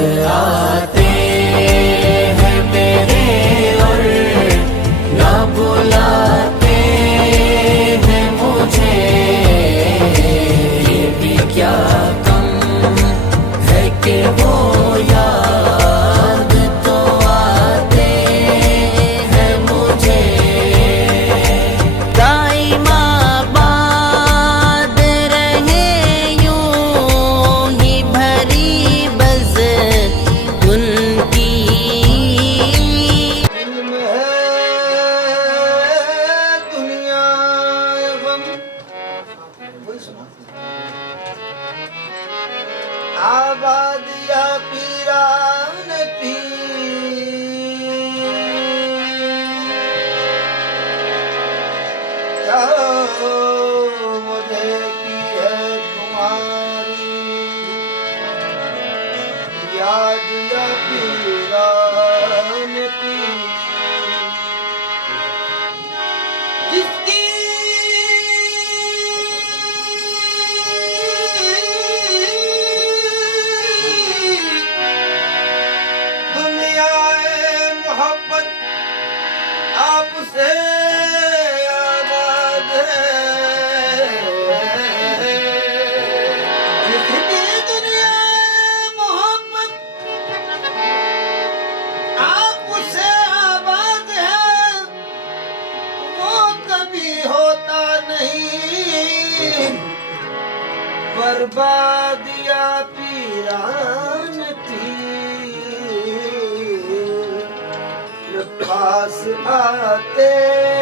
आते हैं मेरे और ना बुलाते हैं मुझे। ये भी क्या कम है कि वो याद तो आते हैं मुझे। दाइमा बात रहे यूं ही भरी बज़ उनकी। इल्म है दुनिया गम। वही सुना। आबाद या पीरान पीर क्या मुझे की है तुम्हारी याद या पीरान पीर जिसकी दुनियाए मोहब्बत आपसे आबाद है। जिसकी दुनियाए मोहब्बत आपसे आबाद है वो कभी होता नहीं बर्बाद या पीरान पीर पास आते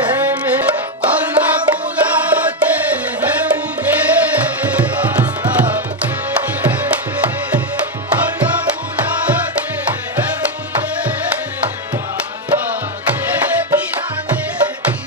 हैं मैं और ना बुलाते हैं मुझे। और ना बुलाते हैं मुझे। पीराने की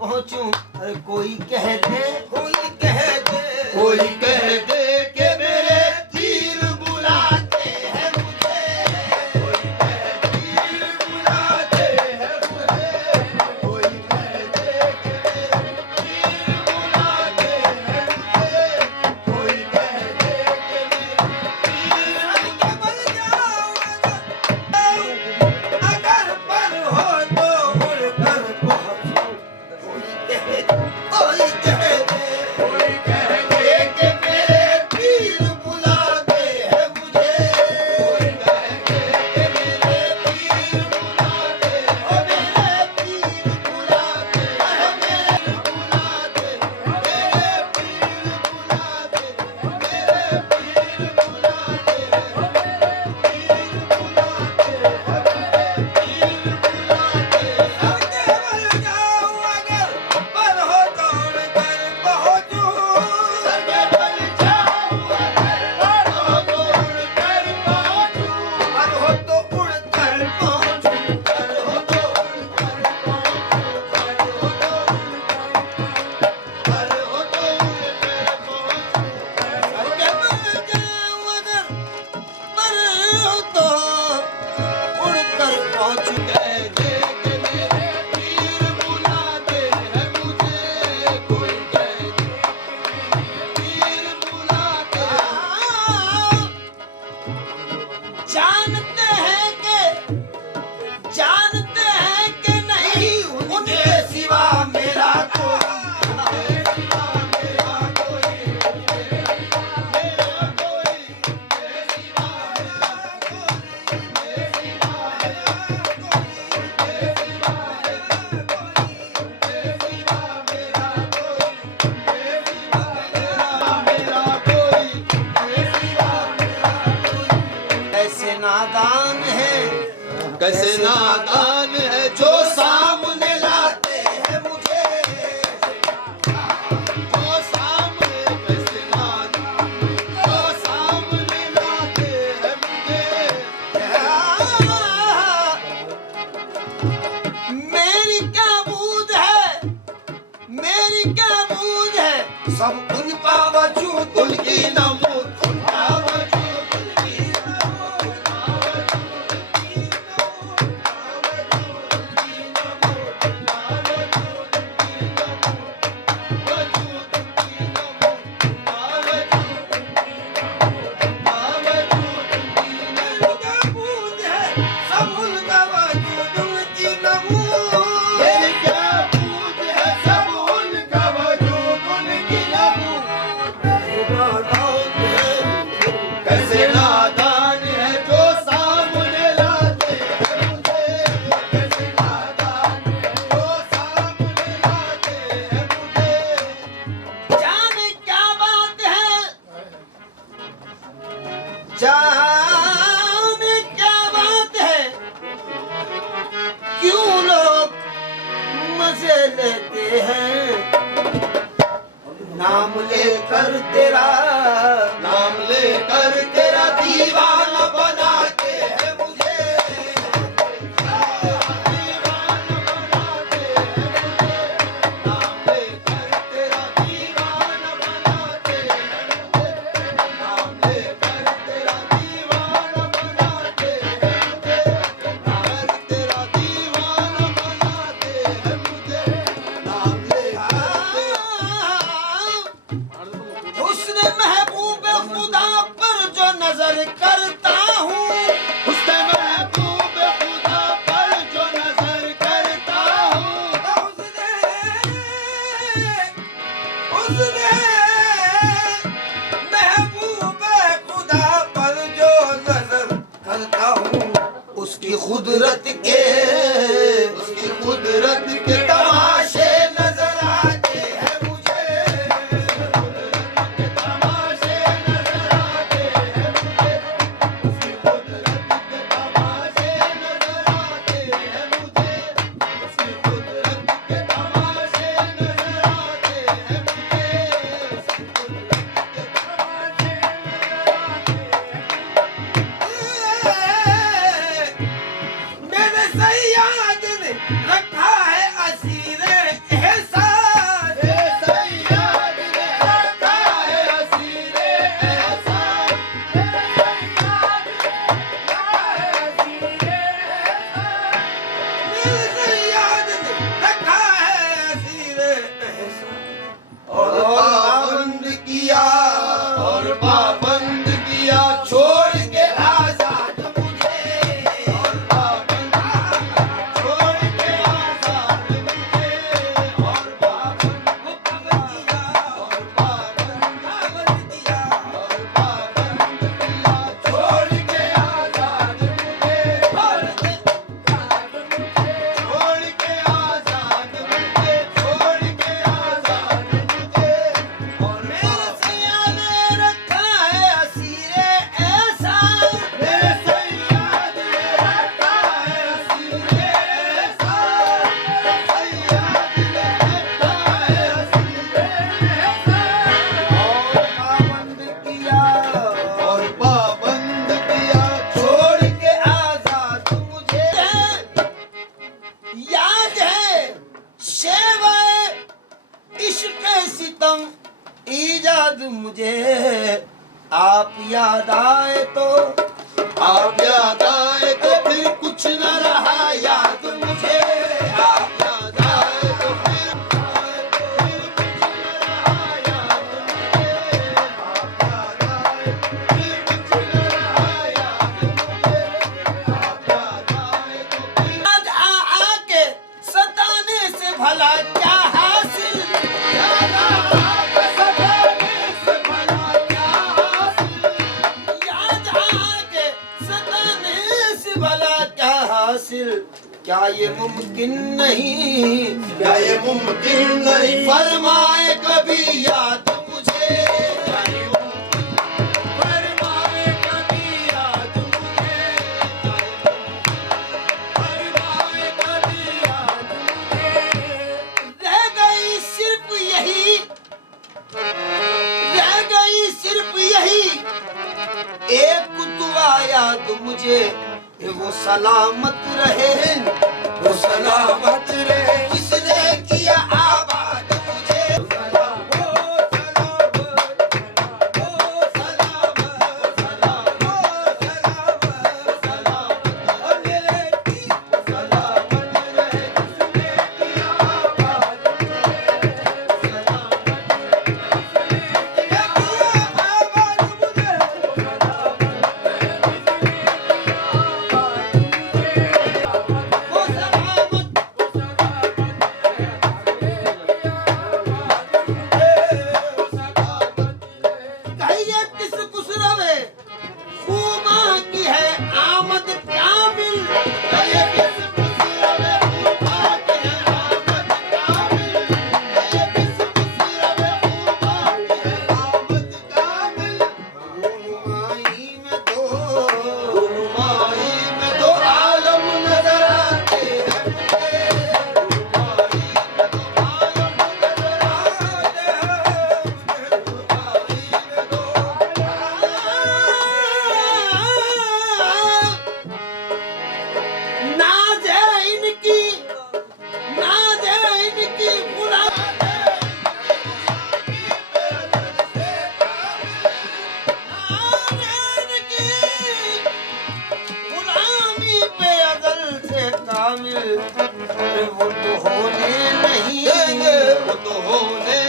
पहुंचूं। अरे कोई कह दे, कोई कह दे, कोई कह दे कि मेरे तीर बुलाते हैं मुझे, कोई कह तीर बुलाते हैं मुझे, कोई कह दे कि मेरे तीर बुलाते हैं मुझे, कोई कह दे कि मेरे तीर के मर जाऊं अगर पर हो तो उड़ कर पहुंचूं। कोई कह दे, कोई कह दे, कोई कह दे कि मेरे पीर बुलाते हैं मुझे, कोई कह दे कि मेरे पीर बुलाते हैं, ओ मेरे पीर बुलाते हैं, मेरे बुलाते, मेरे पीर बुलाते, मेरे पीर बुलाते, मेरे पीर सबके बल जाऊं अगर पर हो तो उड़ कर पहुंचूं, पर हो तो उड़ कर पहुंचूं, पर हो तो उड़ कर पहुंचूं, पर हो तो उड़ कर पहुंचूं, सबके बल जाऊं अगर पर हो तो उड़ कर पहुंचूं। कह दे कि मेरे पीर बुलाते हैं मुझे, कोई कह दे पीर बुलाते हैं। जानते हैं कि नहीं उनके सिवा मेरा कोई, उनके सिवा मेरा कोई, मेरा कोई, उनके सिवा मेरा कोई, उनके सिवा मेरा कोई, उनके सिवा मेरा कोई, उनके सिवा मेरा कोई, उनके सिवा मेरा कोई, उनके सिवा मेरा कोई। ऐसे नादान है, कैसे नादान है जो सामने लाते हैं मुझे, जो सामने, कैसे नादान जो सामने लाते हैं मुझे। मेरी क्या बूझ है, मेरी क्या बूझ है, सब उन बावजूद उनकी नमूद, उन बावजूद उनकी नमूद, उन बावजूद उनकी नमूद, बावजूद उनकी नमूद, बावजूद उनकी नमूद, बावजूद उनकी नमूद, बावजूद उनकी नमूद, बावजूद उनकी नमूद। क्या बूझ है सब उन बावजूद उनकी नमूद, मेरी क्या बूझ है सब उनका वजूद उनकी नमूद। कैसे नादान है जो सामने लाते हैं मुझे, कैसे नादान है जो सामने लाते हैं मुझे। जाने क्या बात है, जाने क्या बात है, क्यों लोग मजे लेते हैं, नाम लेकर तेरा, नाम लेकर तेरा दीवाना बनाते हैं मुझे, दीवाना बनाते हैं मुझे, नाम लेकर तेरा दीवाना बनाते हैं मुझे, नाम लेकर तेरा दीवाना बनाते हैं मुझे, नाम तेरा दीवाना बनाते हैं मुझे, नाम लेकर हुस्न महबूब खुदा पर जो नजर करता हूँ, उसने महबूब खुदा पर जो नजर करता हूँ, उसने महबूब खुदा पर जो नजर करता हूँ, उसकी कुदरत के, उसकी कुदरत के तमाशे नजर आते हैं मुझे, कुदरत के तमाशे नजर आते हैं मुझे, उसकी कुदरत के तमाशे नजर आते हैं मुझे, उसकी कुदरत के तमाशे नजर आते हैं मुझे, उसकी कुदरत के तमाशे नजर आते हैं। मेरे सैयाद ने रखा है दम ईजाद मुझे आप याद आए तो आप याद आए तो फिर कुछ न रहा याद मुझे आप याद आए तो फिर कुछ न रहा याद मुझे आप याद आए फिर कुछ न रहा याद मुझे आप याद आए तो फिर याद आके सताने से भला क्या हासिल याद आके सताने से भला क्या हासिल याद आके सताने से भला क्या हासिल क्या ये मुमकिन नहीं क्या ये मुमकिन नहीं फरमाए कभी याद मुझे क्या ये मुमकिन फरमाए कभी याद मुझे क्या ये मुमकिन फरमाए कभी याद मुझे रह गई सिर्फ यही रह गई सिर्फ यही एक दुआ याद मुझे कि वो सलामत रहे वो सलामत रहे किसने किया आबाद मुझे वो सलामत कहिए किस खुसरवे खूमा की है आमद कामिल ये किस मुसीबे खूबा के है आमद कामिल ये किस मुसीबे खूबा के है आमद कामिल रूनुमाई में दो रुनुमाई में दो आलम नजर आते हैं मुझे रुनुमाई में दो आलम नजर आते हैं मुझे रुनुमाई में दो नाज है इनकी नाज है इनकी गुलाम गुलामी पे अदल से कामिल वो तो होने नहीं देंगे वो तो होने